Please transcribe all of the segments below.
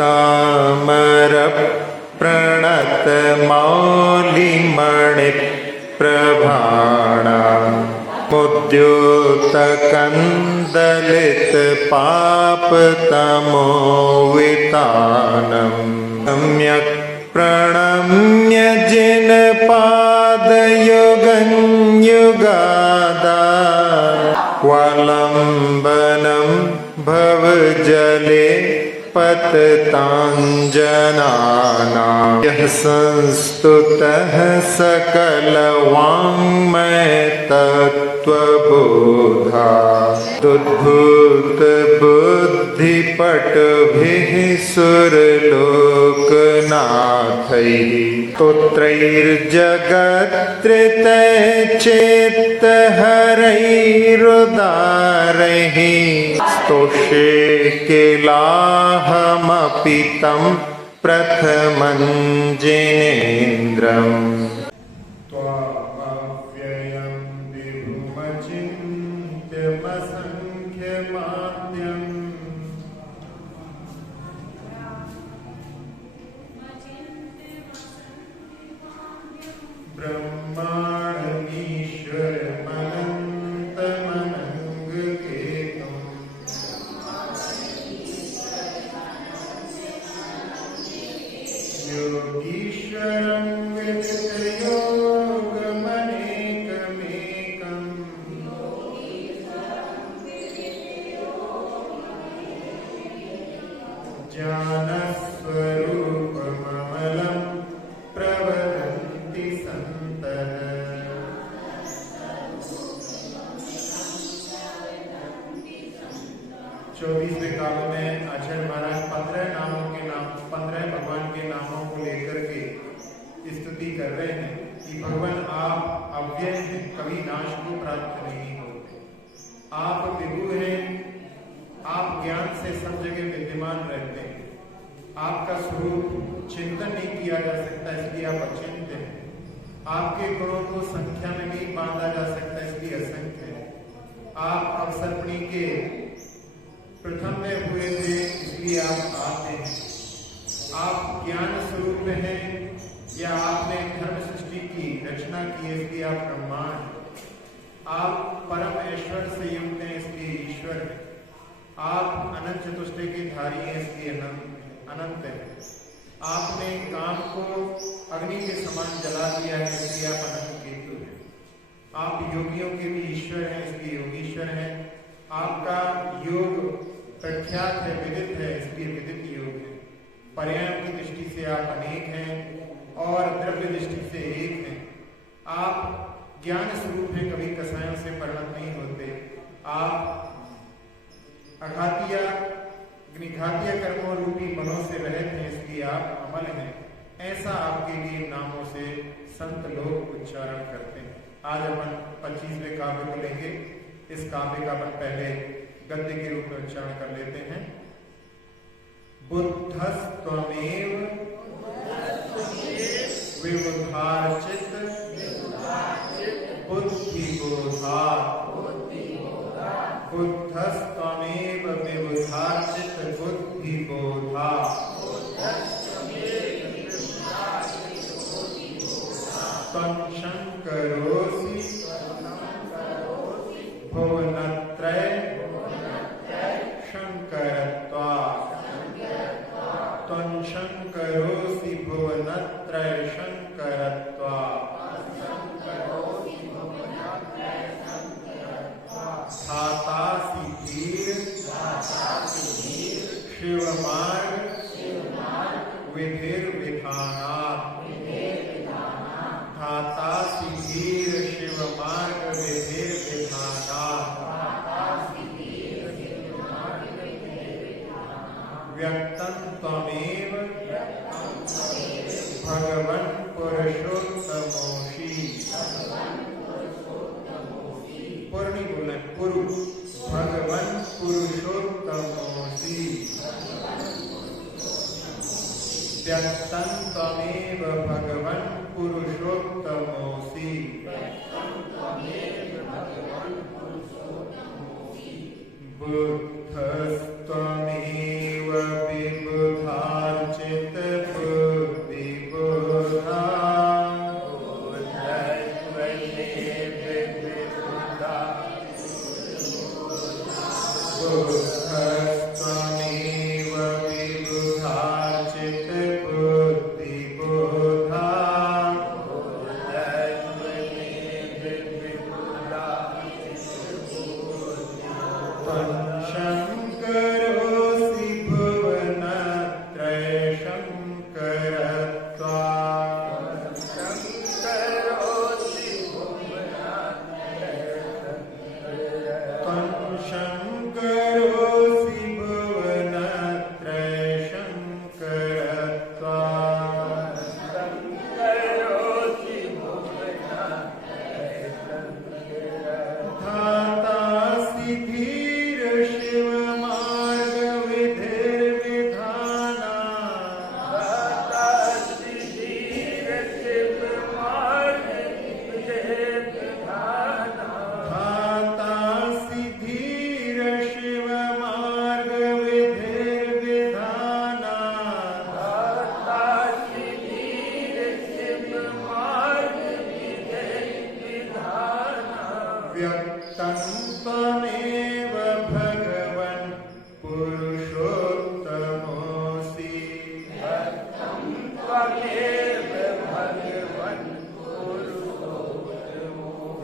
पीताम्बर प्रणत मौलिमणि प्रभाणा मुद्युत कंदलित पापतमोवितानं सम्यक् प्रणम्य जिन पादयुगं युगादावलम्बनं भवजले पतताञ्जनानां यः संस्तुतः सकलवाङ्मय तत्त्वबोधा दुद्भूत बुद्धिपटुभिः सुरलोकनाथैः स्तोत्रैर्जगत्कृतैश्चेत्तहरैरुदारैः स्तोषे किलाहमपि तं प्रथमं जिनेन्द्रम् त्वामव्ययं विभुमचिन्त्यमसङ्ख्यमाद्यम् ब्रह्माण्डमीश्वरमनन्तमनङ्गकेतुम् योगीश्वरं विदितयोगमनेकमेकम् ज्ञानस्वरूपममलं प्रवदन्ति सन्तः 24वें काव्य में आचार्य महाराज 15 भगवान के नामों को लेकर के स्तुति कर रहे हैं कि भगवान आप अव्यय हैं, कभी नाश को प्राप्त नहीं होते, आप विभु हैं, आप ज्ञान से सब जगह विद्यमान रहते हैं, आपका स्वरूप चिंतन नहीं किया जा सकता इसलिए आप अचिंत्य हैं, आपके गुणों को संख्या में नहीं बांधा जा सकता इसलिए असंख्य है, आप अवसर्पणी के प्रथम में हुए थे इसलिए आप आते हैं, आप ज्ञान स्वरूप में हैं या आपने धर्म सृष्टि की रचना की है इसलिए आप ब्रह्मांड, आप परम ऐश्वर्य से युक्त हैं इसलिए ईश्वर है, आप अनंत चतुष्टय के धारी हैं इसलिए अनंत है, आपने काम को अग्नि के समान जला दिया है इसलिए आप अनंत केतु हैं, आप योगियों के भी ईश्वर हैं इसलिए योगीश्वर हैं, आपका योग प्रख्यात है, विदित है इसलिए विदित योग है, पर्याय की दृष्टि से आप अनेक हैं और द्रव्य दृष्टि से एक हैं, आप ज्ञान स्वरूप हैं, कभी कसायों से परिणत नहीं होते, आप अघातिया घातिया कर्मों रूपी मनों से रहित हैं इसलिए आप अमल हैं, ऐसा आपके लिए नामों से संत लोग उच्चारण करते हैं। आज अपन 25वें काव्य को लेंगे। इस काव्य का अपन पहले गद्य के रूप में उच्चारण कर लेते हैं। बुद्धस्त्वमेव विबुधार्चित बुद्धिबोधा, बुद्धस्त्वमेव विबुधार्चित बुद्धिबोधा, त्वं शंकरोऽसि भुवनत्रय शंकरत्वात्, त्वं शंकरोऽसि भुवनत्रय शंकरत्वात्, धातासि धीर शिवमार्ग विधिर्विधानात्, धातासि धीर शिवमार्ग विधिर्विधानात्, व्यक्तं त्वमेव भगवन् पुरुषोत्तमोषि, पूर्णी बोलें, पुरु भगवन् पुरुषोत्तमोषि, व्यक्तं त्वमेव भगवन् पुरुषोत्तमोषि, बुद्धस्त्वमेव विबुधा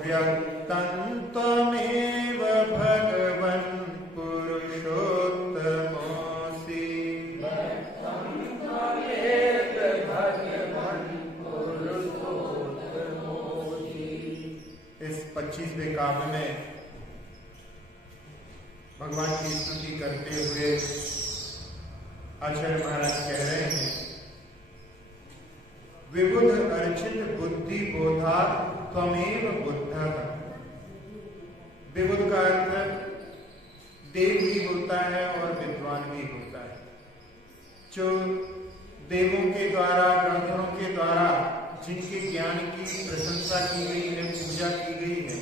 व्यक्तं त्वमेव भगवन् पुरुषोत्तमोऽसि। इस 25वें काव्य में भगवान की स्तुति करते हुए आचार्य महाराज कह रहे हैं, विबुध अर्चित बुद्धि बोधा त्वमेव बुद्धः। विबुध का अर्थ देव भी होता है और विद्वान भी होता है। जो देवों के द्वारा, ग्रंथों के द्वारा जिनके ज्ञान की प्रशंसा की गई है, पूजा की गई है,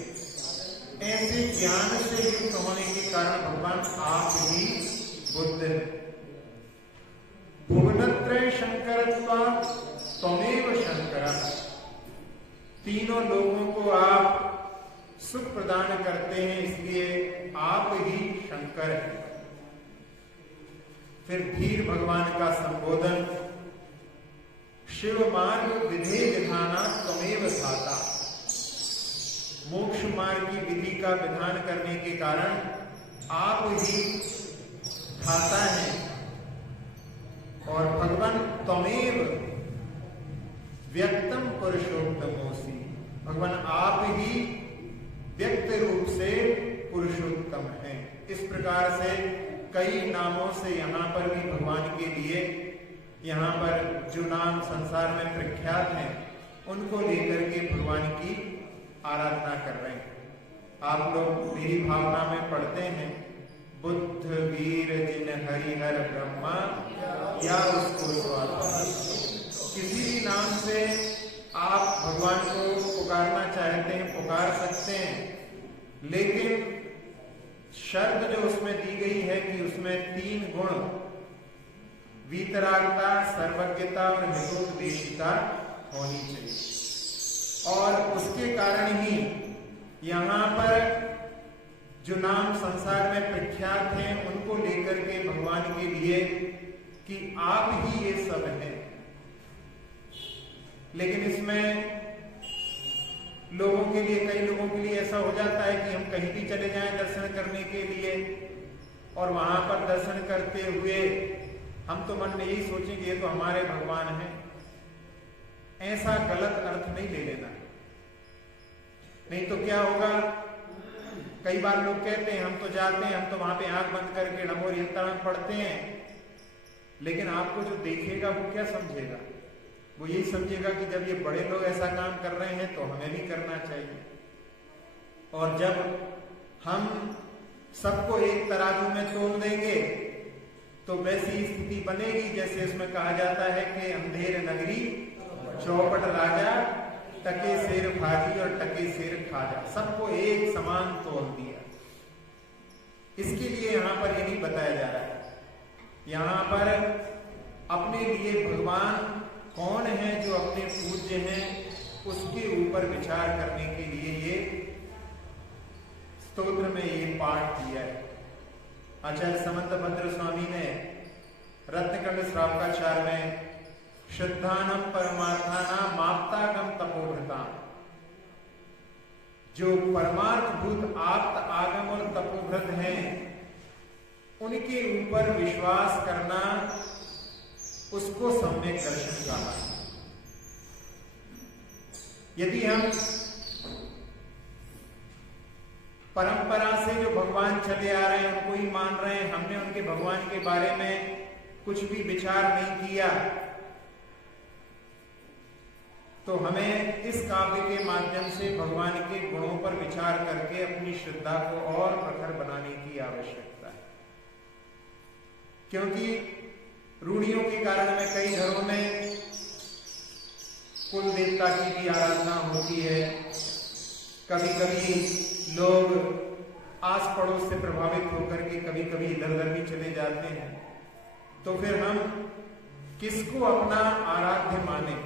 ऐसे ज्ञान से युक्त होने के कारण भगवान आप ही बुद्ध है। भुवनत्रय शंकरत्वात् त्वमेव शंकरः। तीनों लोगों को आप सुख प्रदान करते हैं, इसलिए आप ही शंकर हैं। फिर धीर भगवान का संबोधन, शिव मार्ग विधे विधाना त्वमेव धाता। मोक्ष मार्ग की विधि का विधान करने के कारण आप ही धाता हैं। और भगवान त्वमेव व्यक्तम पुरुषोत्तमोऽसि। भगवान आप ही व्यक्त रूप से पुरुषोत्तम हैं। इस प्रकार से कई नामों से यहाँ पर भी भगवान के लिए, यहाँ पर जो नाम संसार में प्रख्यात हैं, उनको लेकर के भगवान की आराधना कर रहे हैं। आप लोग मेरी भावना में पढ़ते हैं, बुद्ध वीर जिन हरिहर ब्रह्मा या उसको स्वाहा। किसी भी नाम से आप भगवान को पुकारना चाहते हैं, पुकार सकते हैं, लेकिन शर्त जो उसमें दी गई है कि उसमें 3 गुण, वीतरागता, सर्वज्ञता और हितोपदेशिता होनी चाहिए। और उसके कारण ही यहाँ पर जो नाम संसार में प्रख्यात हैं, उनको लेकर के भगवान के लिए कि आप ही ये सब हैं। लेकिन इसमें लोगों के लिए, कई लोगों के लिए ऐसा हो जाता है कि हम कहीं भी चले जाएं दर्शन करने के लिए, और वहां पर दर्शन करते हुए हम तो मन में यही सोचेंगे ये तो हमारे भगवान हैं। ऐसा गलत अर्थ नहीं ले लेना, नहीं तो क्या होगा। कई बार लोग कहते हैं हम तो जाते हैं, हम तो वहां पे आंख बंद करके नमो यंत्राण पढ़ते हैं, लेकिन आपको जो देखेगा वो क्या समझेगा? वो यही समझेगा कि जब ये बड़े लोग ऐसा काम कर रहे हैं तो हमें भी करना चाहिए। और जब हम सबको एक तराजू में तोल देंगे तो वैसी स्थिति बनेगी जैसे उसमें कहा जाता है कि अंधेर नगरी चौपट राजा, टके शेर भाजी और टके शेर खाजा, सबको एक समान तोल दिया। इसके लिए यहाँ पर ये नहीं बताया जा रहा है। यहाँ पर अपने लिए भगवान कौन है जो अपने पूज्य हैं, उसके ऊपर विचार करने के लिए ये स्तोत्र में ये पाठ किया है। आचार्य समंतभद्र स्वामी ने रत्नकंड श्रावकाचार में शुद्धानम परमार्थानाम माप्तागम तपोभृताम, जो परमार्थ भूत आप्त आगम और तपोभृत हैं, उनके ऊपर विश्वास करना, उसको सम्यक दर्शन कहा। यदि हम परंपरा से जो भगवान चले आ रहे हैं उनको ही मान रहे हैं, हमने उनके भगवान के बारे में कुछ भी विचार नहीं किया, तो हमें इस काव्य के माध्यम से भगवान के गुणों पर विचार करके अपनी श्रद्धा को और प्रखर बनाने की आवश्यकता है। क्योंकि रूढ़ियों के कारण में कई घरों में कुल देवता की भी आराधना होती है। कभी कभी लोग आस पड़ोस से प्रभावित होकर के कभी कभी इधर उधर भी चले जाते हैं। तो फिर हम किसको अपना आराध्य माने?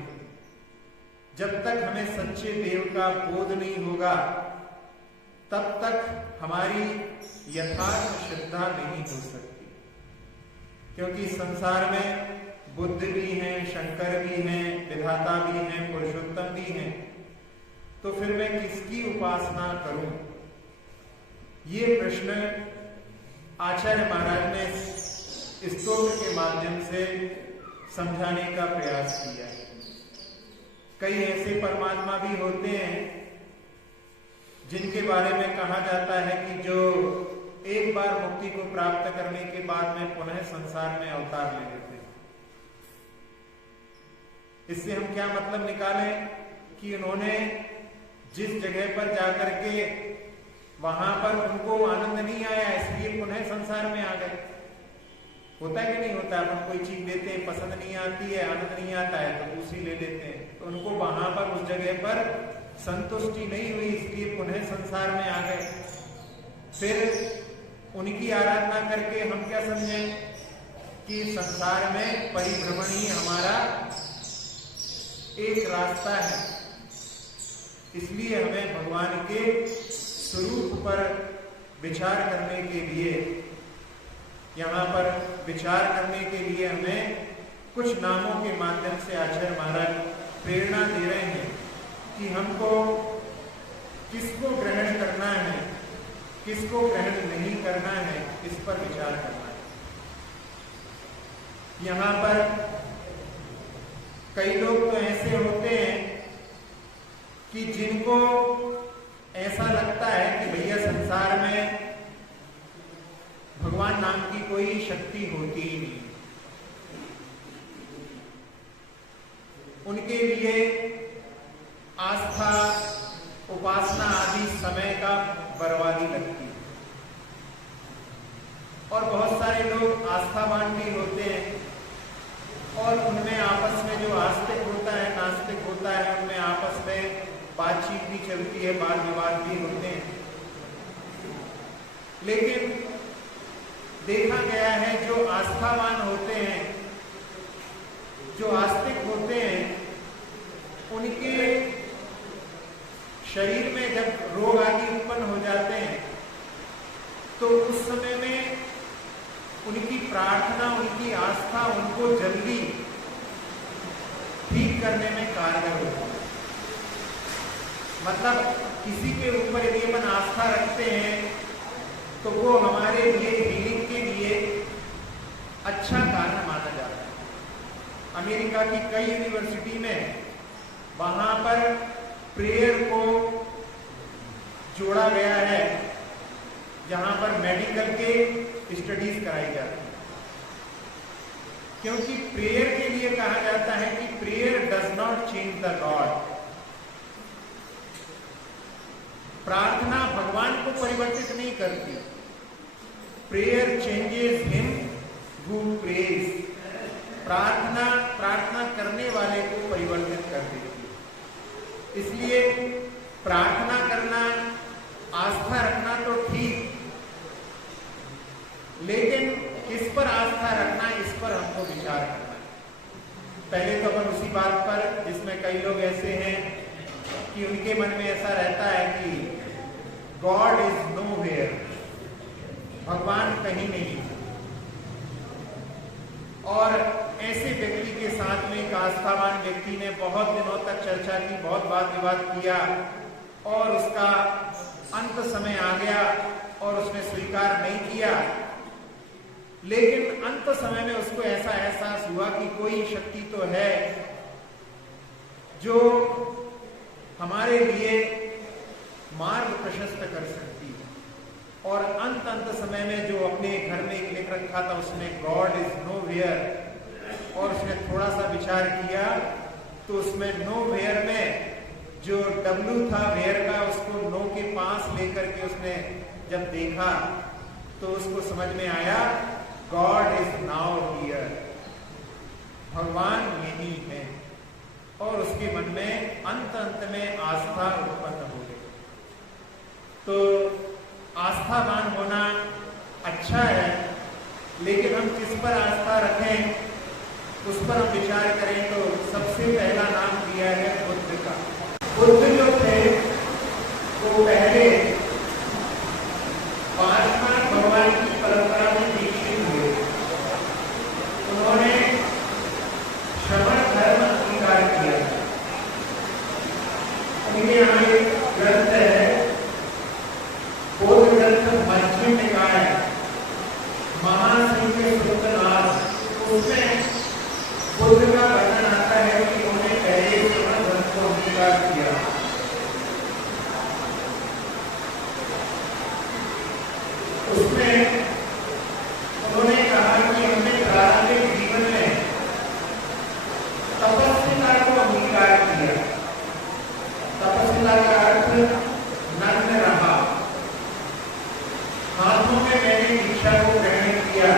जब तक हमें सच्चे देव का बोध नहीं होगा तब तक हमारी यथार्थ श्रद्धा नहीं हो सकती। क्योंकि संसार में बुद्ध भी हैं, शंकर भी हैं, विधाता भी हैं, पुरुषोत्तम भी हैं, तो फिर मैं किसकी उपासना करूं? ये प्रश्न आचार्य महाराज ने स्तोत्र के माध्यम से समझाने का प्रयास किया है। कई ऐसे परमात्मा भी होते हैं जिनके बारे में कहा जाता है कि जो एक बार मुक्ति को प्राप्त करने के बाद में पुनः संसार में अवतार ले लेते हैं। इससे हम क्या मतलब निकालें कि उन्होंने जिस जगह पर जाकर के वहां पर उनको आनंद नहीं आया, इसलिए पुनः संसार में आ गए। होता है कि नहीं होता? अपन कोई चीज लेते हैं, पसंद नहीं आती है, आनंद नहीं आता है, तो दूसरी ले लेते हैं। तो उनको वहां पर उस जगह पर संतुष्टि नहीं हुई, इसलिए पुनः संसार में आ गए। फिर उनकी आराधना करके हम क्या समझें कि संसार में परिभ्रमण ही हमारा एक रास्ता है। इसलिए हमें भगवान के स्वरूप पर विचार करने के लिए, यहाँ पर विचार करने के लिए हमें कुछ नामों के माध्यम से आचार्य महाराज प्रेरणा दे रहे हैं कि हमको किसको ग्रहण करना है, किसको ग्रहण नहीं करना है, इस पर विचार करना है। यहाँ पर कई लोग तो ऐसे होते हैं कि जिनको ऐसा लगता है कि भैया संसार में भगवान नाम की कोई शक्ति होती ही नहीं। उनके लिए आस्था, उपासना आदि समय का बर्बादी लगती है। और बहुत सारे लोग आस्थावान भी होते हैं और उनमें आपस में जो आस्तिक होता है, नास्तिक होता है, उनमें आपस में बातचीत भी चलती है, वाद विवाद भी होते हैं। लेकिन देखा गया है जो आस्थावान होते हैं, जो आस्तिक होते हैं, उनके शरीर में जब रोग आदि उत्पन्न हो जाते हैं तो उस समय में उनकी प्रार्थना, उनकी आस्था उनको जल्दी ठीक करने में कारगर होती है। मतलब किसी के ऊपर यदि अपन आस्था रखते हैं तो वो हमारे लिए हीलिंग के लिए अच्छा कारण माना जाता है। अमेरिका की कई यूनिवर्सिटी में वहां पर प्रेयर को जोड़ा गया है, जहां पर मेडिकल के स्टडीज कराई जाती है। क्योंकि प्रेयर के लिए कहा जाता है कि prayer does not change the God. प्रार्थना भगवान को परिवर्तित नहीं करती। प्रेयर चेंजेस हिम हू प्रेज। प्रार्थना करने वाले को परिवर्तित कर देती है। इसलिए प्रार्थना करना, आस्था रखना तो ठीक, लेकिन किस पर आस्था रखना, इस पर हमको विचार करना है। पहले तो अपन उसी बात पर, जिसमें कई लोग ऐसे हैं कि उनके मन में ऐसा रहता है कि गॉड इज नोवेयर, भगवान कहीं नहीं। और ऐसे व्यक्ति के साथ में एक आस्थावान व्यक्ति ने बहुत दिनों तक चर्चा की, बहुत वाद विवाद किया और उसका अंत समय आ गया और उसने स्वीकार नहीं किया। लेकिन अंत समय में उसको ऐसा एहसास हुआ कि कोई शक्ति तो है जो हमारे लिए मार्ग प्रशस्त कर सकती है। और अंत समय में जो अपने घर में एक लिख रखा था उसने गॉड इज नोवेयर, और उसने थोड़ा सा विचार किया तो उसमें नोवेयर में जो डब्ल्यू था वेयर का, उसको नो के पास लेकर के उसने जब देखा तो उसको समझ में आया गॉड इज नाउ हियर, भगवान यही है। और उसके मन में अंत में आस्था उत्पन्न हो गई। तो आस्थावान होना अच्छा है, लेकिन हम किस पर आस्था रखें उस पर हम विचार करें तो सबसे पहला नाम दिया है बुद्ध का। बुद्ध जो थे वो पहले पारमार्थ भगवान की परंपरा में दीक्षित हुए। उन्होंने स्वीकार किया। उसमें उन्होंने कहा कि हमने प्रारंभिक जीवन में तपस्या को अंगीकार किया। तपस्या का अर्थ नग्न रहा, हाथों में मैंने दीक्षा को ग्रहण किया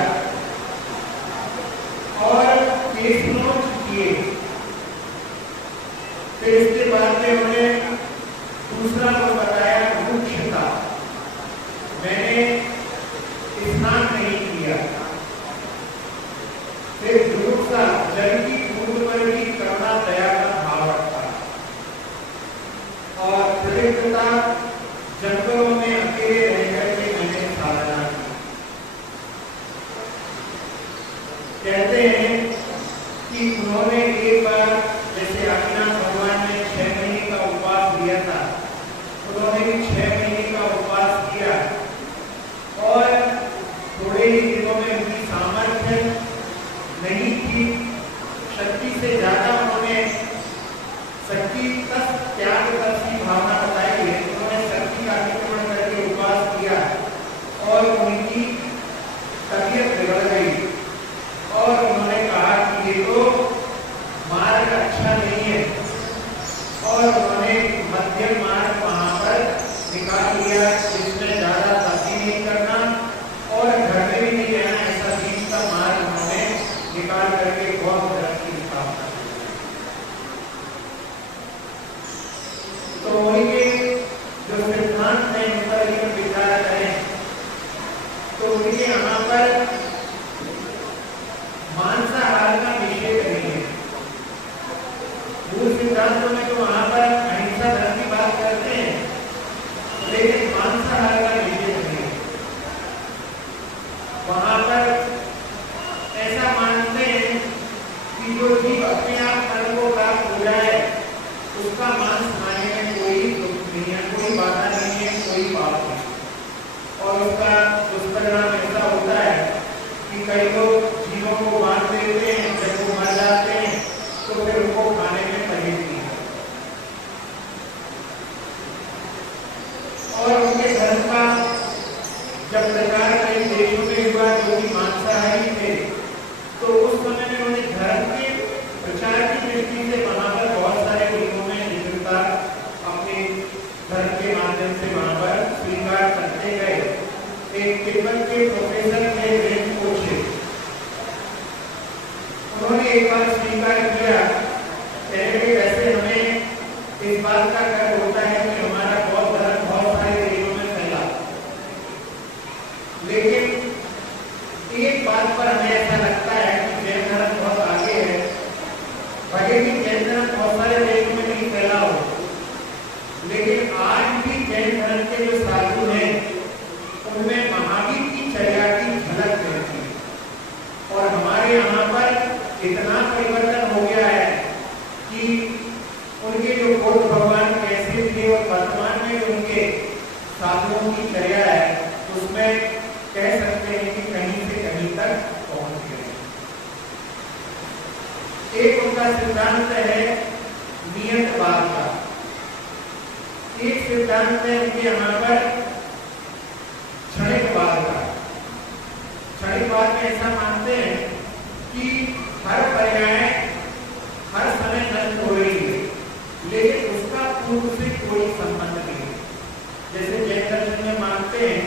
और केश नोच किए। फिर इसके बाद में उन्हें दूसरा को बताया मुख्यता, मैंने स्नान नहीं किया। फिर जुगुप्सा, जल की बूंद पर भी करुणा दया का भाव रखा। और त्रिविक्रता, जंगलों में अकेले रहकर के मैंने साधना की। कहते हैं कि उन्होंने एक बार, जैसे आदिनाथ भगवान ने 6 महीने का उपवास किया था, उन्होंने भी 6 महीने का उपवास किया और थोड़े ही दिनों में उनकी सामर्थ्य नहीं थी, शक्ति से ज्यादा उन्होंने शक्ति तक त्याग तक की भावना बताई है। उन्होंने शक्ति का अतिक्रमण करके उपवास किया और उनकी तबीयत बिगड़ गई और उन्होंने कहा कि ये तो मार्ग अच्छा नहीं है और उन्होंने मध्यम मार्ग वहां पर निकाल लिया, जिसमें ज्यादा भक्ति नहीं करना और घर में भी नहीं रहना, ऐसा बीच का मार्ग उन्होंने निकाल करके बहुत धर्म की स्थापना की। तो उनके जो सिद्धांत है उन पर ही विचार करें तो उनके यहाँ पर मांसाहार का निषेध नहीं है। मूल सिद्धांतों में तो वहां पर अहिंसा धर्म की बात करते हैं, लेकिन मांसाहार का निषेध नहीं है। वहां पर ऐसा मानते हैं कि जो जीव अपने आप कर्म को प्राप्त हो जाए उसका मांस खाने में कोई दुख नहीं है, कोई बाधा नहीं है, कोई पाप नहीं। और उसका दुष्परिणाम ऐसा होता है कि कई लोग जीवों को बांध देते हैं, जब वो मर जाते हैं तो फिर उनको खाने में परहेज नहीं है। और उनके धर्म का जब प्रचार कई देशों में हुआ जो कि मांसाहारी थे, तो उस समय में उन्होंने धर्म के प्रचार की दृष्टि से वहां पर बहुत सारे लोगों में निश्चितता अपने धर्म के माध्यम से वहां पर स्वीकार करते गए। एक तिब्बत के प्रोफेसर थे रिनपोचे, उन्होंने एक बार स्वीकार किया, कहते वैसे हमें इस बात का गर्व होता है कि हमारा बौद्ध धर्म बहुत सारे देशों में फैला, लेकिन एक बात पर हमें ऐसा लगता है कि जैन धर्म बहुत आगे है, भले ही जैन धर्म बहुत सारे देशों में नहीं फैला हो, लेकिन आज भी जैन धर्म के जो साधु हैं उनमें महावीर की चर्या की झलक मिलती है। और हमारे यहाँ पर इतना परिवर्तन हो गया है कि उनके जो बुद्ध भगवान कैसे थे और वर्तमान में उनके साधुओं की चर्या है, उसमें कह सकते हैं कि कहीं से कहीं तक पहुंच गए। एक उनका सिद्धांत है नियतवाद का, एक सिद्धांत है उनके यहाँ पर क्षणिकवाद का। क्षणिकवाद में ऐसा मानते हैं कि हर पर्याय हर समय नष्ट हो रही है, लेकिन उसका पूर्व से कोई संबंध नहीं है। जैसे जैन दर्शन में मानते हैं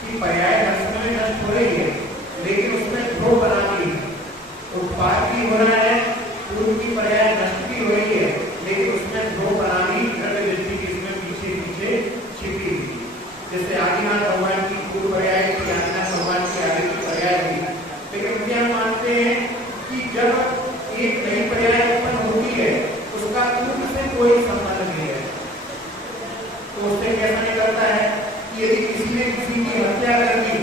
कि पर्याय हर समय नष्ट हो रही है, लेकिन उसमें ध्रुव बना दी है, उत्पाद भी हो रहा है, पूर्व की पर्याय नष्ट भी हो रही है, लेकिन उसमें ध्रुव बना दी द्रव्य दृष्टि की इसमें पीछे पीछे छिपी हुई। जैसे आदिनाथ भगवान की पूर्व पर्याय थी, आदिनाथ भगवान की आगे की पर्याय थी, लेकिन उनके हम मानते हैं कि जब एक नई पर्याय उत्पन्न होती है उसका पूर्व से कोई संबंध नहीं है। तो उससे कैसा निकलता है कि यदि किसी ने किसी की हत्या कर दी,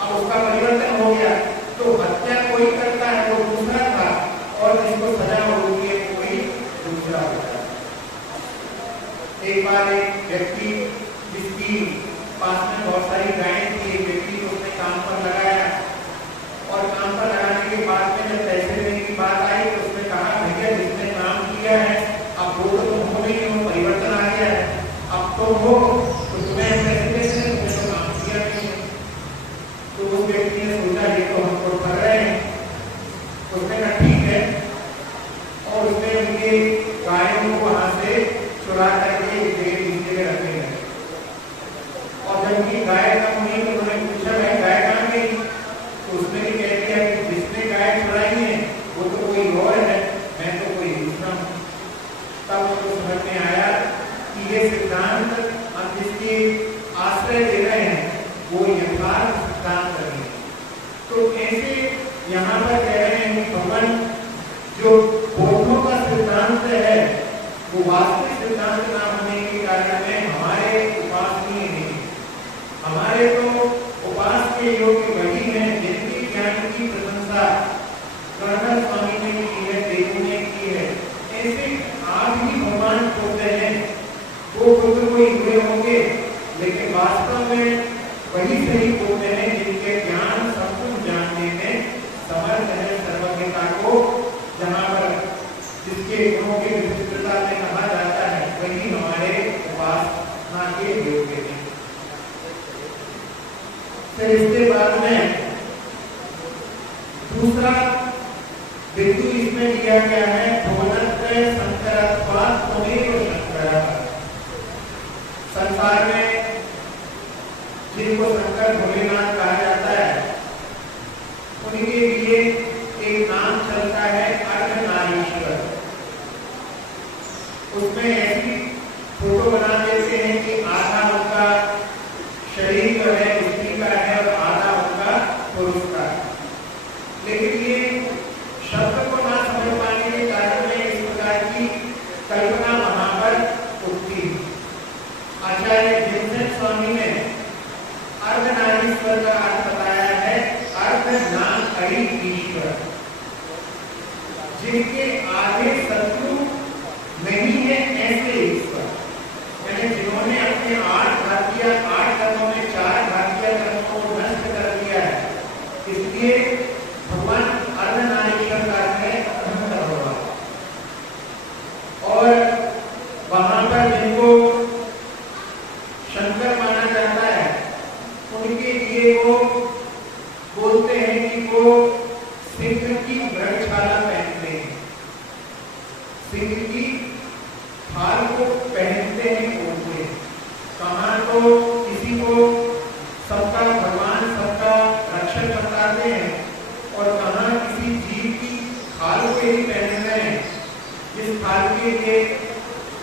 अब उसका परिवर्तन हो गया, तो हत्या कोई करता है वो दूसरा था और जिसको सजा होती है कोई दूसरा होता है। एक बार एक व्यक्ति जिसकी पास में बहुत सारी गायें थी, एक व्यक्ति को उसने काम पर लगाया और काम पर लगाने के बाद में जब पैसे देने की बात आई तो उसने कहा भैया जिसने काम किया है अब वो तो उनके गायों को वहां से चुरा करके नीचे रखने लगे। और जबकि गाय कम हुई तो उन्होंने पूछा भाई गाय कहाँ गई, तो उसने भी कह दिया कि जिसने गाय चुराई है वो तो कोई और है, मैं तो कोई दूसरा हूँ। तब उनको समझ में आया कि ये सिद्धांत हम जिसके आश्रय दे रहे हैं वो यथार्थ सिद्धांत नहीं। तो ऐसे यहाँ पर कह रहे हैं कि भगवान जो बौद्धों का सिद्धांत है वो वास्तविक सिद्धांत ना होने के कारण में हमारे उपासनीय नहीं, हमारे तो उपासनीय योग्य वही हैं जिनके ज्ञान की प्रशंसा गणधर स्वामी ने की है, देवों ने की है। ऐसे आप ही भगवान बोलते हैं, वो पुत्र कोई हुए होंगे लेकिन वास्तव में वही सही बोलते हैं जिनके ज्ञान संपूर्ण जानने में समर्थ है, सर्वज्ञता को जहाँ पर जिसके गुणों की विचित्रता में कहा जाता है वही हमारे उपासना के योग्य हैं। फिर इसके बाद में दूसरा बिंदु इसमें दिया गया है भुवनत्रय शंकरत्वात् त्वमेव शंकरः। संसार में जिनको शंकर भोलेनाथ कहा जाता है उनके लिए एक नाम चलता है अर्धनारीश्वर। उसमें ऐसी फोटो बना देते हैं कि आधा उनका शरीर जो है स्त्री का है और आधा उनका पुरुष का। लेकिन ये शब्द को ना समझ पाने के कारण में इस प्रकार की कल्पना वहां पर उठती। आचार्य भीमसेन स्वामी ने अर्धनारीश्वर का अर्थ बताया है अर्धनारी ईश्वर, जिनके आगे शत्रु नहीं है ऐसे ईश्वर। यानी जिन्होंने अपने 8 धर्मों में 4 भारतीय धर्मों को नष्ट कर दिया है, इसलिए भगवान अर्धनारीश्वर का अर्थ है अहंकार। और वहां पर जिनको शंकर माना जाता है उनके लिए वो बोलते हैं कि वो सिंह की मृगछाला पहनते हैं, सिंह की खाल को पहनते हैं, बोलते हैं। कहाँ तो किसी को सबका भगवान सबका रक्षक बताते हैं और कहाँ किसी जीव की खाल को ही पहन रहे हैं, जिस खाल के लिए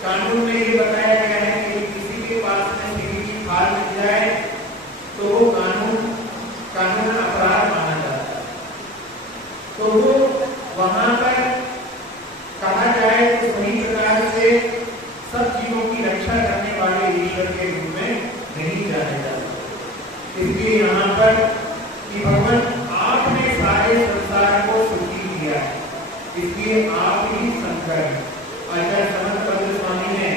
कानून में ये बताया गया है कि किसी के पास में सिंह की खाल मिल जाए तो वो कानून अपराध माना जाता है। तो वो वहां पर कहा जाए तो सही प्रकार से सब जीवों की रक्षा करने वाले ईश्वर के रूप में नहीं जाने जाता। इसलिए यहाँ पर कि भगवान आपने सारे संसार को सुखी किया है, इसलिए आप ही शंकर हैं। आचार्य समर्थ पद्म स्वामी ने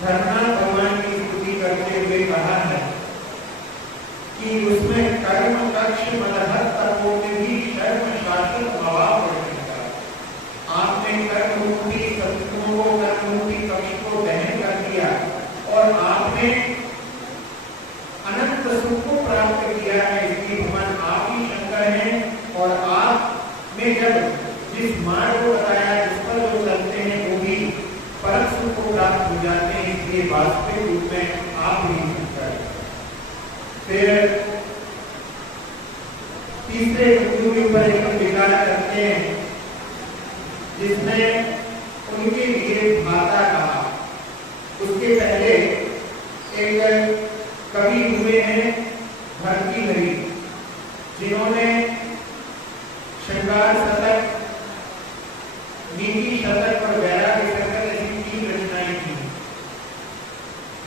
धर्मनाथ भगवान की स्तुति करते हुए कहा है कि उसमें कर्म कक्ष मदहत तपों में भी शर्म शासन भाव पड़ेगा। आपने कर्मरूपी शत्रुओं को कर्मरूपी कक्ष को दहन कर दिया और आपने अनंत सुख को प्राप्त किया है। इसलिए भगवान आप ही शंकर हैं और आप में जब जिस मार्ग को बताया जिस पर जो चलते हैं वो भी परम सुख को प्राप्त हो जाते हैं। इसलिए वास्तविक रूप में आप ही शंकर हैं। फिर तीसरे बिंदु के ऊपर एक विचार करते हैं जिसमें उनके लिए भाता कहा। उसके पहले एक कवि हुए हैं भर्तृहरि, जिन्होंने श्रृंगार शतक, नीति शतक और वैराग्य शतक ऐसी 3 रचनाएं की।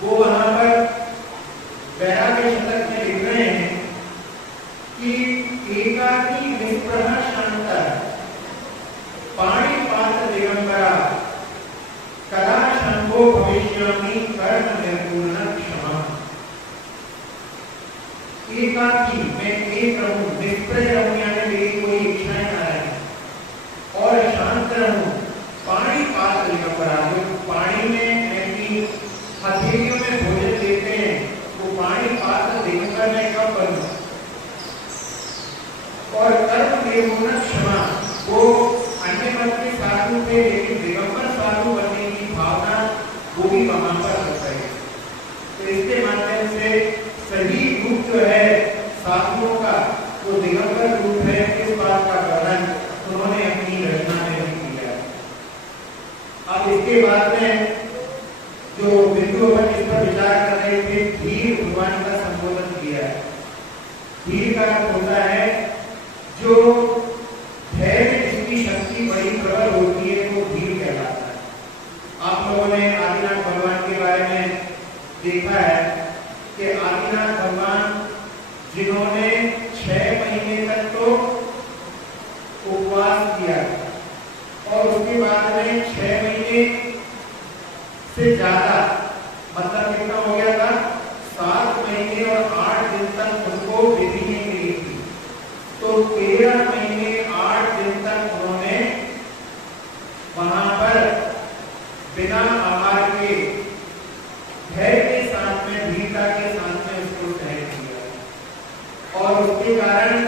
वो वहां पर वैराग्य शतक में लिख रहे हैं कि एकाकी निष्प्रभ शांता पाणि पात्र दिगंबरा कदा शंभो भविष्यामि कर्म निर्पूर्ण क्षमा। एकाकी मैं एक रहूं, निष्प्रय रहूं, यानी मेरी कोई इच्छाएं ना रहे और शांत रहूं। पाणि पात्र दिगंबरा, जो पानी में ऐसी हथेलियों में भोजन देते हैं वो पाणि पात्र दिगंबर में कब बनूं। और कर्म निर्पूर्ण क्षमा, वो अन्य मत के साधु थे लेकिन दिगंबर भी वहां पर रख रहे हैं। तो इसके माध्यम से सही रूप जो है साधुओं का, वो दिगंबर रूप है, इस बात का वर्णन उन्होंने अपनी रचना में भी किया है। अब इसके बाद में जो बिंदु अपन इस पर विचार कर रहे थे, धीर भगवान का संबोधन किया है। धीर का अर्थ होता है जो धैर्य जिसकी शक्ति बड़ी प्रबल होती है, वो धीर कहलाता है। आप लोगों ने आदिनाथ भगवान के बारे में देखा है कि आदिनाथ भगवान जिन्होंने 6 महीने तक तो उपवास किया और उसके बाद में 6 महीने से ज्यादा, मतलब कितना हो गया था, 7 महीने और 8 दिन तक उनको विधि नहीं मिली थी। तो 13 महीने 8 दिन तक उन्होंने वहां पर बिना आहार के धैर्य के साथ में, धीरता के साथ में उसको सहन किया और उसके कारण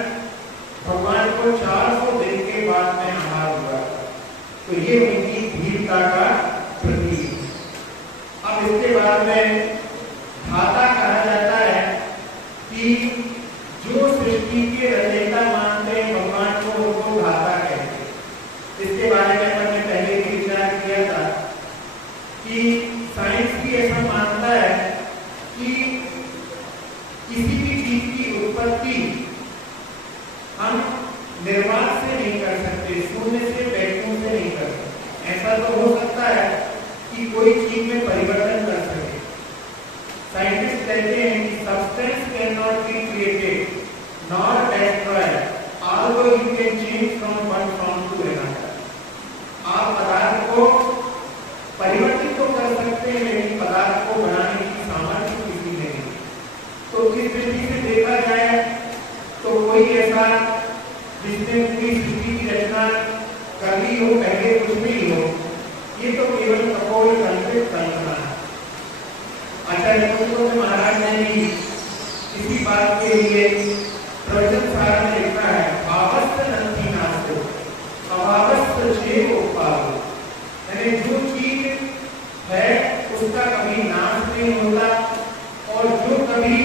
भगवान को 400 दिन के बाद में आहार हुआ। तो ये उनकी धीरता का प्रतीक है। अब इसके बाद में धाता कहा जाता है कि जो सृष्टि के रचयिता मानते हैं भगवान को, उनको धाता कहते हैं। इसके बारे में हमने पहले भी विचार किया था कि साइंस भी ऐसा मानता है कि किसी भी चीज की उत्पत्ति हम निर्वात से नहीं कर सकते, शून्य से, वैक्यूम से नहीं कर सकते। ऐसा तो हो सकता है कि कोई चीज में परिवर्तन कर सके। साइंटिस्ट कहते हैं कि substance can not be created nor destroyed although you can change from one form to another. आप पदार्थ को परिवर्तित तो कर सकते हैं, लेकिन पदार्थ को बनाने की सामर्थ्य किसी में नहीं। तो इस दृष्टि से देखा जाए तो कोई ऐसा जिसने पूरी सृष्टि की रचना कर ली हो, पहले कुछ नहीं हो, ये तो केवल कपोल कल्पित कल्पना है। आचार्य पुरुषोत्तम महाराज ने भी इसी बात के लिए प्रवचन सार में लिखा है, भावस्थ नंदी नास्तो अभावस्थ छेद उपादो। यानी जो चीज है उसका कभी नाश नहीं होता और जो कभी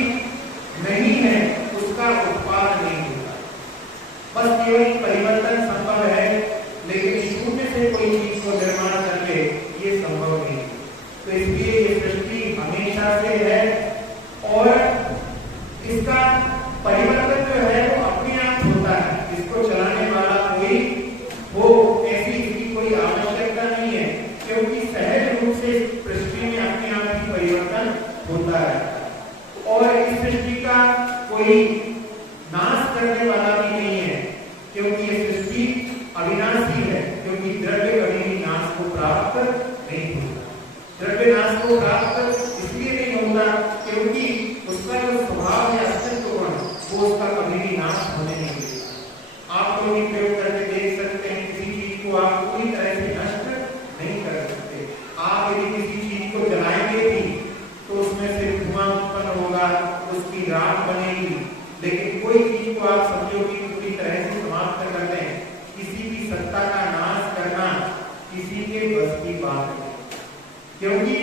नहीं है उसका उत्पाद नहीं होता। बस केवल परिवर्तन संभव है, लेकिन शून्य से कोई चीज को निर्माण करके ये संभव नहीं। तो इसलिए ये सृष्टि हमेशा से है और इसका परिवर्तन जो है वो अपने आप होता है। इसको चलाने वाला कोई हो, ऐसी इसकी कोई आवश्यकता नहीं है, क्योंकि सहज रूप से सृष्टि में अपने आप ही परिवर्तन होता है। और इस सृष्टि का कोई नाश करने वाला भी नहीं है, क्योंकि ये सृष्टि अविनाशी है, क्योंकि द्रव्य कभी भी नाश को प्राप्त नहीं होता। द्रव्य नाश को प्राप्त इसलिए नहीं होता क्योंकि उसका जो स्वभाव है, अस्तित्व गुण, वो उसका कभी भी नाश होने नहीं देता। आप लोग प्रयोग करके देख सकते हैं, किसी चीज को आप पूरी तरह से नष्ट नहीं कर सकते। आप यदि किसी चीज को जलाएंगे भी तो उसमें से धुआं उत्पन्न होगा, उसकी राख बनेगी, लेकिन कोई चीज को आप समझो कि पूरी तरह से समाप्त कर दें, किसी की सत्ता का नाश करना किसी के बस की बात नहीं, क्योंकि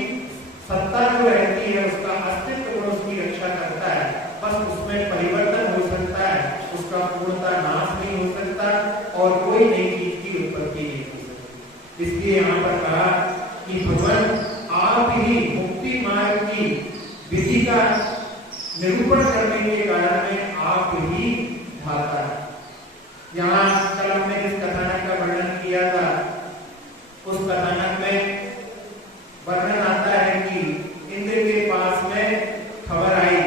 सत्ता जो रहती है उसका अस्तित्व गुण उसकी रक्षा करता है। बस उसमें परिवर्तन हो सकता है, उसका पूर्णता नाश नहीं हो सकता और कोई नई चीज की उत्पत्ति नहीं हो सकती। इसलिए यहाँ पर कहा कि भगवान आप ही मुक्ति मार्ग की विधि का निरूपण करने के कारण में आप ही धाता है। यहाँ कल हमने जिस कथानक का वर्णन किया था, उस कथानक में वर्णन आता है कि इंद्र के पास में खबर आई।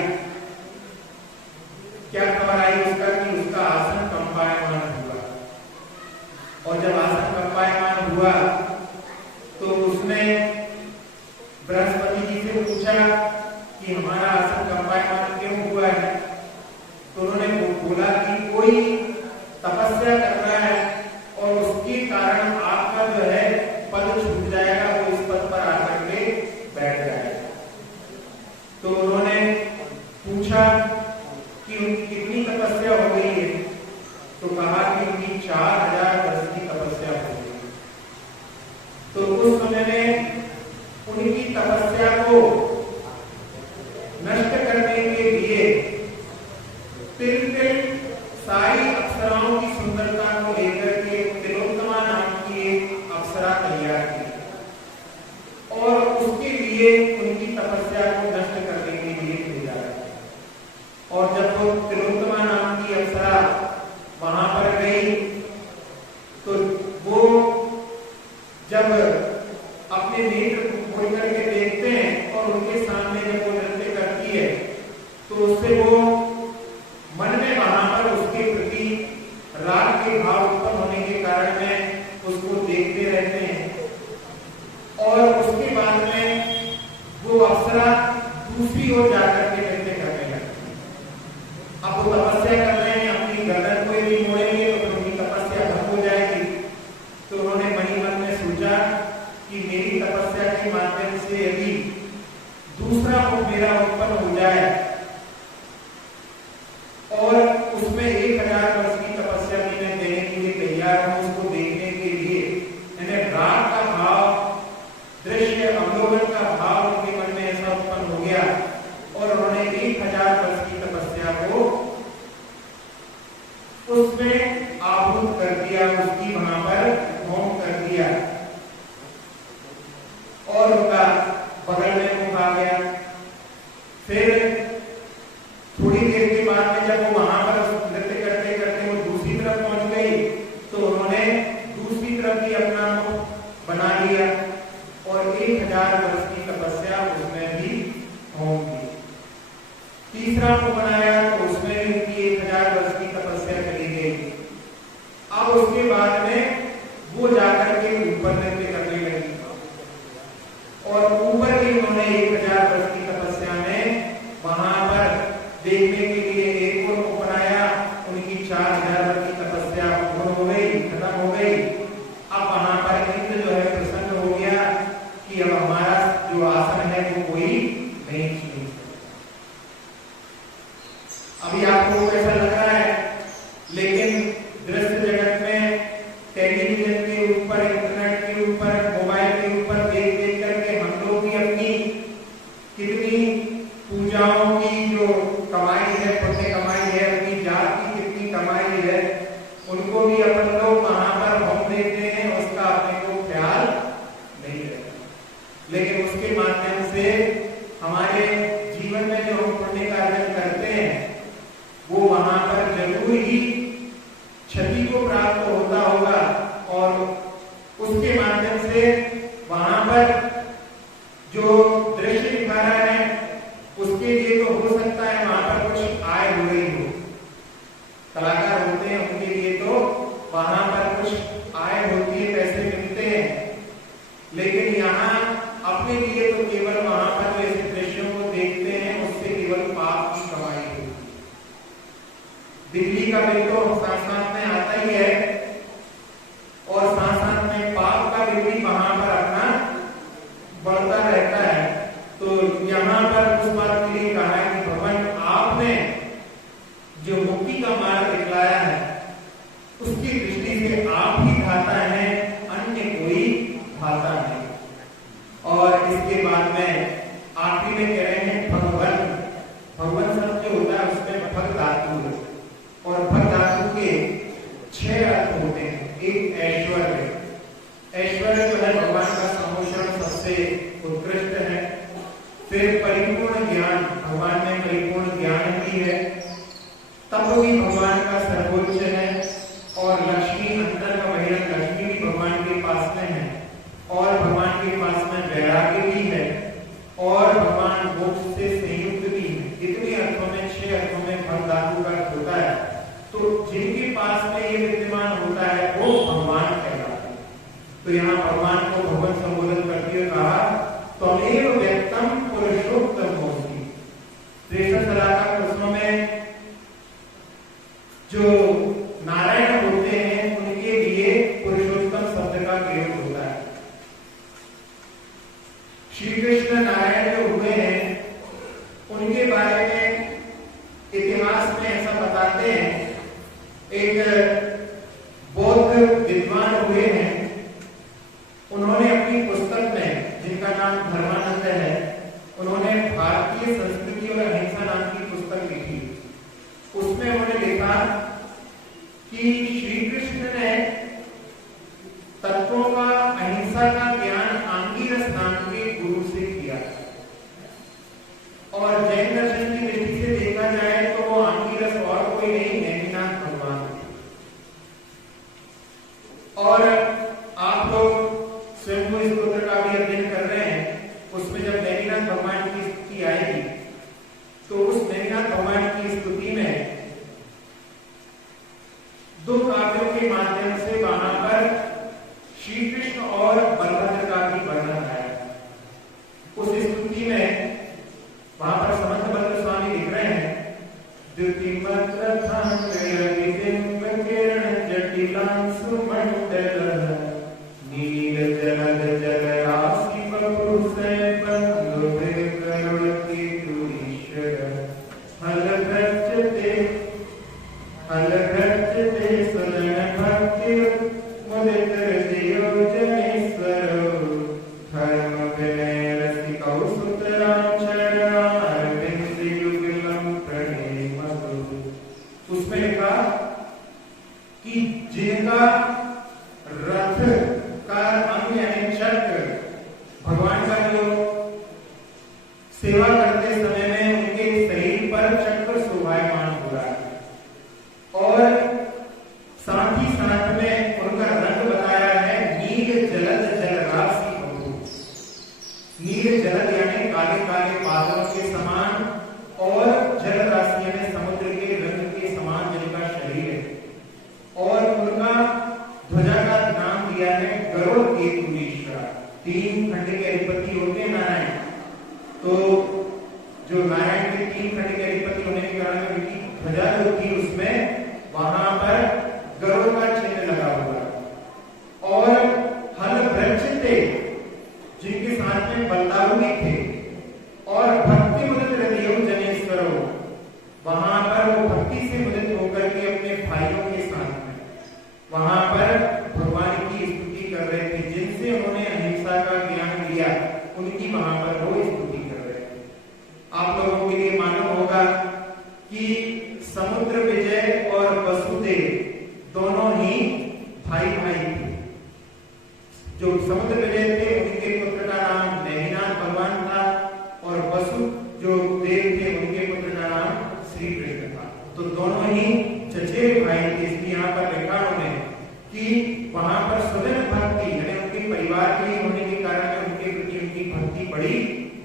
क्या खबर आई उसका? कि उसका आसन कंपायमान हुआ। और जब आसन कंपायमान हुआ तो उसने बृहस्पति जी से पूछा कि हमारा आसन कंपायमान क्यों हुआ है? तो उन्होंने बोला कि कोई तपस्या कर रहा है और उसके कारण आपका जो है पद छूट जाएगा, वो इस पद पर आकर के बैठ जाएगा। तो उन्होंने पूछा कि उनकी कितनी तपस्या हो गई है? तो कहा कि उनकी 4000 वर्ष की तपस्या हो गई। तो उस समय में उनकी तपस्या को नष्ट करने के लिए तिल सारी अप्सराओं की सुंदरता को लेकर के तिलोत्तमा नाम की एक अप्सरा तैयार की और उसके लिए उनकी तपस्या को नष्ट करने के लिए भेजा है। और जब वो तिलोत्तमा नाम की अप्सरा वहां पर गई तो वो जब अपने नेत्र खोल करके देखते हैं और उनके सामने जब वो नृत्य करती है तो उससे वो मन में वहां पर उसके प्रति राग के भाव उत्पन्न होने के कारण में उसको देखते रहते हैं और उसके बाद में वो अप्सरा दूसरी ओर जाकर के नृत्य करने लगती है। अब वो तपस्या कर रहे हैं, अपनी गर्दन को यदि मोड़ेंगे तो उनकी तपस्या भंग हो जाएगी। तो उन्होंने मन में सोचा कि मेरी तपस्या के माध्यम से यदि दूसरा मुख मेरा उत्पन्न हो जाए और उसमें 1000 वर्ष की तपस्या भी मैं देने के लिए तैयार हूं, उसको देखने के लिए इन्हें राग का भाव, दृश्य अवलोकन का भाव उनके मन में ऐसा उत्पन्न हो गया और उन्होंने 1000 वर्ष की तपस्या को उसमें आहूत कर दिया, उसकी वहां पर होम कर दिया और उनका बगल में मुख आ गया। फिर थोड़ी देर के बाद में जब वो वहां पर नृत्य करते करते वो दूसरी तरफ पहुंच गई तो उन्होंने दूसरी तरफ भी अपना मुख बना लिया और 1000 वर्ष की तपस्या उसमें भी होगी। तीसरा मुख बनाया तो उसमें भी उनकी 1000 वर्ष की तपस्या चली गई। अब उसके बाद में वो जाकर के ऊपर नृत्य करने लगी और ऊपर भी उन्होंने 1000 वर्ष की तपस्या में वहां पर देखने के लिए एक और मुख बनाया। उनकी 4000 वर्ष की तपस्या पूर्ण हो गई, खत्म हो गई। अब वहां पर इंद्र जो है प्रसन्न हो गया कि अब हमारा जो आसन है वो कोई नहीं छीन सकता। अभी आपको कैसा लग रहा है, लेकिन दृश्य जगत में टेलीविजन के ऊपर, इंटरनेट के ऊपर, मोबाइल के ऊपर देख देख करके हम लोग भी अपनी कितनी पूजाओं की जो कमाई है, पुण्य कमाई है, अपनी जात की कितनी कमाई है, उनको भी अपन लोग वहां पर हम देते हैं, उसका अपने को ख्याल नहीं रहता। लेकिन उसके माध्यम से हमारे जीवन में जो हम पुण्य कार्य करते हैं वो वहां पर जरूर ही क्षति को प्राप्त होता होगा और उसके माध्यम से वहां पर जो दृश्य दिखा रहा है उसके लिए तो हो सकता है वहां पर कुछ आय हो रही हो। कलाकार होते हैं उनके लिए तो वहां पर कुछ आय होती है, पैसे मिलते हैं, लेकिन यहाँ अपने लिए तो केवल वहां पर जो ऐसे दृश्यों को देखते हैं उससे केवल पाप की कमाई होती है। बिजली का बिल तो साथ साथ में आता ही है और साथ साथ में पाप का बिल भी वहां पर अपना बढ़ता रहता है। तो यहाँ पर उस बात के लिए कहा है कि भगवान आपने जो मुक्ति का मार्ग दिखलाया है उसकी दृष्टि से आप ही धाता है, अन्य कोई धाता नहीं। और इसके बाद में आखिरी में कह रहे हैं भगवान। भगवान शब्द जो होता है उसमें भग धातु है और भग धातु के 6 अर्थ होते हैं। एक ऐश्वर्य, ऐश्वर्य जो है भगवान का सम्मोषण सबसे उत्कृष्ट है। फिर परिपूर्ण ज्ञान, भगवान में परिपूर्ण ज्ञान भी है, तप भी भगवान का सर्वोच्च है और लक्ष्मी, अंतर का बहिरंग लक्ष्मी भी भगवान के पास में है और भगवान के पास में वैराग्य भी है और भगवान मोक्ष से संयुक्त भी है। इतने अर्थों में 6 अर्थों में भग धातु का अर्थ होता है। तो जिनके पास में ये विद्यमान होता है वो भगवान कहलाते हैं। तो यहाँ भगवान को भगवान संबोधन करते हुए कहा त्वमेव व्यक्तम पुरुषोत्तम होसी। 63 सलाह कृष्णों में जो नारायण होते हैं उनके लिए पुरुषोत्तम शब्द का प्रयोग होता है। श्री कृष्ण नारायण जो हुए हैं उनके बारे में इतिहास में ऐसा बताते हैं, एक बौद्ध विद्वान हुए हैं, उन्होंने अपनी पुस्तक में जिनका नाम धर्म नाम के गुरु से किया। और जैन दर्शन की दृष्टि से देखा जाए तो वो आंगिरस और कोई नहीं, नेमिनाथ भगवान। और आप लोग स्वयं इस स्तोत्र का भी अध्ययन कर रहे हैं, उसमें जब नेमिनाथ भगवान की स्तुति आएगी तो उस नेमिनाथ भगवान की स्तुति में दो काव्यों के माध्यम से वहां पर श्री कृष्ण और बलभद्र का भी वर्णन है। उस स्तुति में वहां पर समर्थ भद्र स्वामी लिख रहे हैं, नील जलद जल राशि बपु से बंधु करुणति तुरीश्वर हल भ्रजते सदन भक्ति मुदित हृदयो जनेश्वर धर्म विनय रसिकौ सुतराचरणारविंद युगलम् प्रणेमतु। उसमें लिखा कि जिनका रथ का अंग यानी चक्र भगवान का जो सेवा करते समय में उनके शरीर पर चक्र शोभायमान हो रहा है, और साथ ही साथ में उनका रंग बताया है नील जलद जल राशि बपु। नील जलद यानी काले काले बादलों के समान, और जल राशि यानी समुद्र के रंग के समान जिनका शरीर है, और उनका ध्वजा का नाम दिया है गरुड़ केतुरीश्वर। तीन खंड के अधिपति होते हैं नारायण, तो जो नारायण के तीन खंड के अधिपति होने के कारण उनकी ध्वजा जो थी उसमें वहां पर गरुड़ का चिन्ह लगा हुआ, और हल भ्रजते जिनके साथ में बलदाऊ भी थे, और भक्ति मुदित हृदयो जनेश्वरो, वहां पर वो भक्ति से मुदित होकर के अपने भाइयों के साथ में वहां पर भगवान की स्तुति कर रहे थे। जिनसे उन्होंने अहिंसा का ज्ञान लिया उनकी वहां पर वो स्तुति कर रहे थे। आप लोगों के लिए मालूम होगा कि समुद्र विजय और वसुदेव दोनों ही भाई भाई थे। जो समुद्र विजय थे उनके पुत्र का नाम नेमिनाथ भगवान था, और वसु जो देव थे उनके पुत्र का नाम श्री कृष्ण था। तो दोनों ही चचेरे भाई थे। इसलिए यहाँ पर लिखा उन्होंने कि वहां पर सुदन भक्ति यानी उनके परिवार के लिए होने के कारण उनके प्रति उनकी भक्ति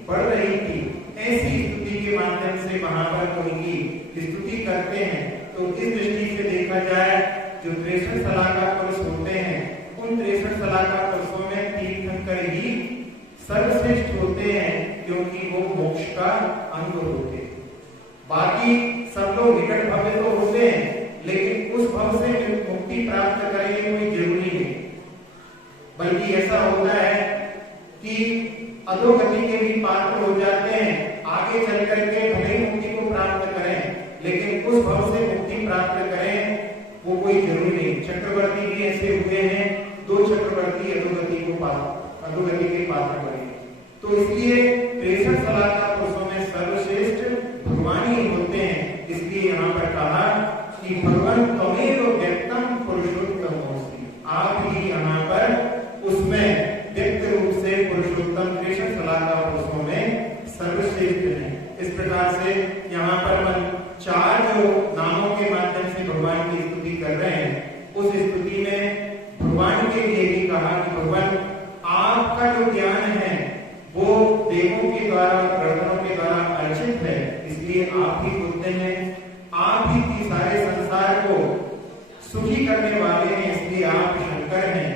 बढ़ रही थी। ऐसी स्तुति के माध्यम से वहां पर उनकी स्तुति करते हैं। तो इस दृष्टि से देखा जाए जो 63 सलाहकार पुरुष होते हैं, उन 63 सलाहकार पुरुषों में तीर्थंकर ही सर्वश्रेष्ठ होते हैं, क्योंकि वो मोक्ष का अंग होते हैं। बाकी सब लोग निकट भव्य तो होते हैं, लेकिन उस भव से मुक्ति प्राप्त करेंगे कोई जरूरी नहीं। बल्कि ऐसा होता है कि अधोगति के भी पात्र हो जाते हैं, आगे चल करके भले मुक्ति को प्राप्त करें, लेकिन उस भव से मुक्ति प्राप्त करें वो कोई जरूरी नहीं। चक्रवर्ती भी ऐसे हुए हैं, 2 चक्रवर्ती अधोगति के पात्र बने। तो इसलिए 63 सलाहकार पुरुषों में सर्वश्रेष्ठ भगवान ही होते हैं। इसलिए यहाँ पर कहा कि भगवान त्वमेव व्यक्तम पुरुषोत्तमोऽसि, आप ही यहाँ पर उसमें व्यक्त रूप से पुरुषोत्तम 63 सलाहकार पुरुषों में सर्वश्रेष्ठ हैं। इस प्रकार से यहाँ पर 4 जो नामों के माध्यम से भगवान की स्तुति कर रहे हैं, उस स्तुति में भगवान के लिए भी कहा कि भगवान आपका जो ज्ञान है वो देवों के द्वारा ब्राह्मणों के द्वारा अर्चित है, इसलिए आप ही होते हैं, आप ही सारे संसार को सुखी करने वाले हैं, इसलिए आप शंकर हैं,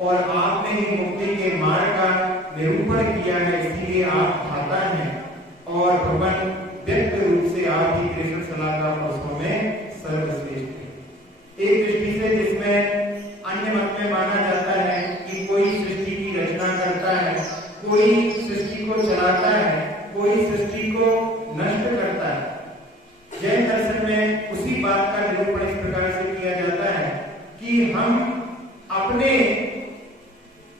और आपने ही मुक्ति के मार्ग का निरूपण किया है, इसलिए आप धाता हैं। और भगवान व्यक्त रूप से आप ही कृष्ण सलाहकार पुरुषों में सर्वश्रेष्ठ है। एक दृष्टि से जिसमें अन्य मत में माना जाता है कि कोई सृष्टि की रचना करता है, कोई सृष्टि को चलाता है, कोई सृष्टि को नष्ट करता है। जैन दर्शन में उसी बात का निरूपण इस प्रकार से किया जाता है कि हम अपने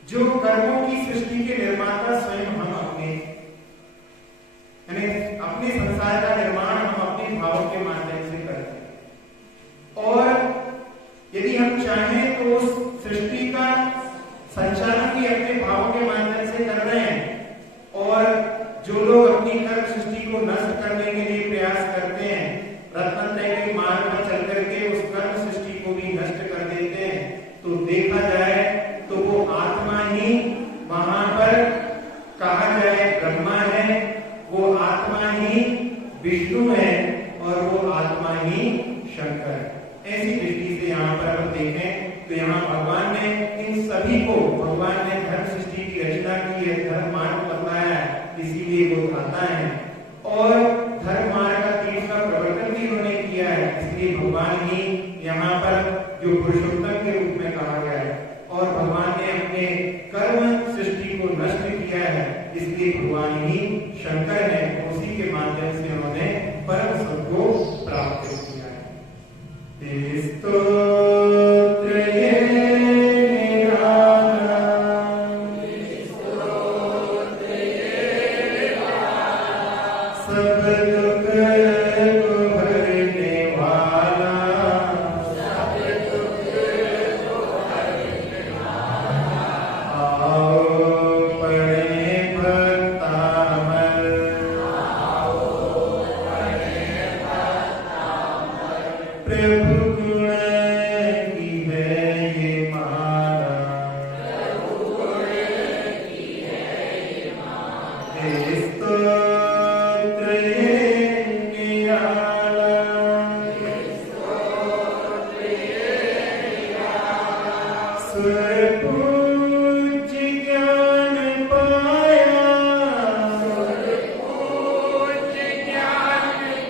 जो कर्मों की सृष्टि के निर्माता स्वयं हम अपने, यानी अपने संसार का निर्माण हम अपने भावों के माध्यम से करते हैं, और यदि हम चाहें तो उस सृष्टि का संचालन भी अपने भावों के माध्यम से कर रहे हैं, पर हम देखें तो यहाँ भगवान ने इन सभी को, भगवान ने धर्म सृष्टि की रचना की है, धर्म मार्ग बताया है, इसीलिए वो धाता है और धर्म मार्ग का तीर्थ का प्रवर्तन भी उन्होंने किया है, इसलिए भगवान ही यहाँ पर जो पुरुषोत्तम के रूप में कहा गया है। और भगवान ने अपने कर्म सृष्टि को नष्ट किया है, इसलिए भगवान ही शंकर है, उसी के माध्यम से उन्होंने परम सुख को प्राप्त किया है। स्तोत्र ये निराला, सब दुख को भरने वाला, आओ पढ़े भक्तामल, प्रभु गुण की है ये माला, स्तोत्र ये निराला, सुर पूज्य ज्ञान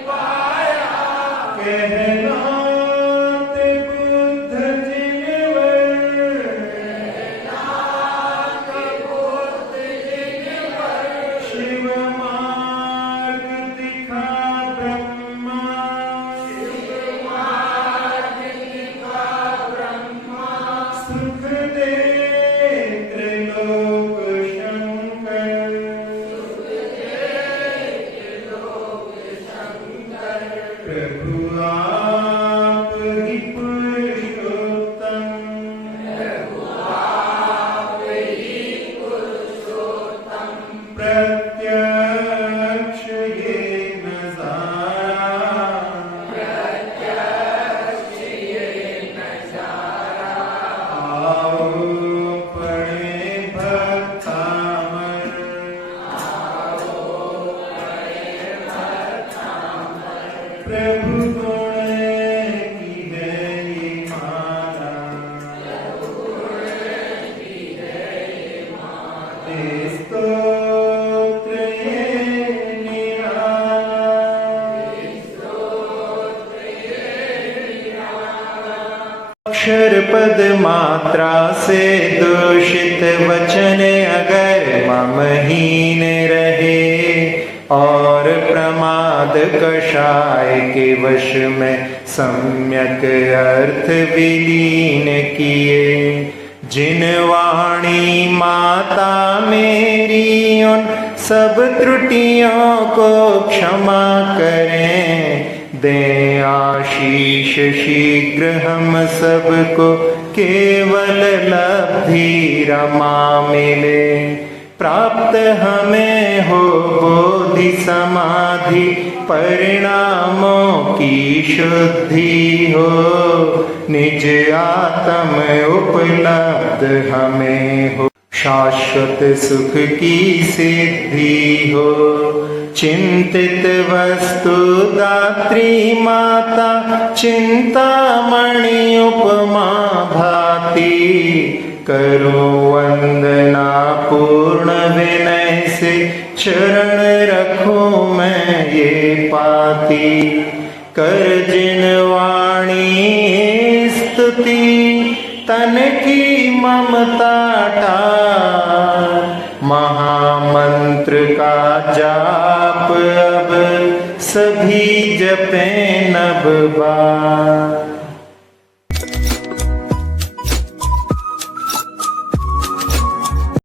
पाया, कहलाते बुद्ध जिनवर, शिव मार्ग दिखा ब्रह्मा, सुख दे त्रिलोक शंकर, प्रभु आप ही पुरुषोत्तम, प्रत्यक्ष ये नजारा, आओ पढ़े भक्तामल, प्रभु गुण की है ये माला, स्तोत्र ये निराला, अक्षर पद मात्रा से दूषित वचन अगर ममहीन रहे और प्रमाद कषाय के वश में सम्यक अर्थ विलीन किए, जिन वाणी माता मेरी उन सब त्रुटियों को क्षमा करें, दें आशीष शीघ्र हम सबको केवल लब्धि रमा मिले, प्राप्त हमें हो बोधि समाधि परिणामों की शुद्धि हो, निज आत्म उपलब्ध हमें हो, शाश्वत सुख की सिद्धि हो, चिंतित वस्तु दात्री माता चिंतामणि उपमा भाती, करो वंदना पूर्ण विनय से चरण रखूं मैं ये पाती, कर जिन वाणी स्तुति तन की ममता टार, महामंत्र का जाप अब सभी जपें नभ बार।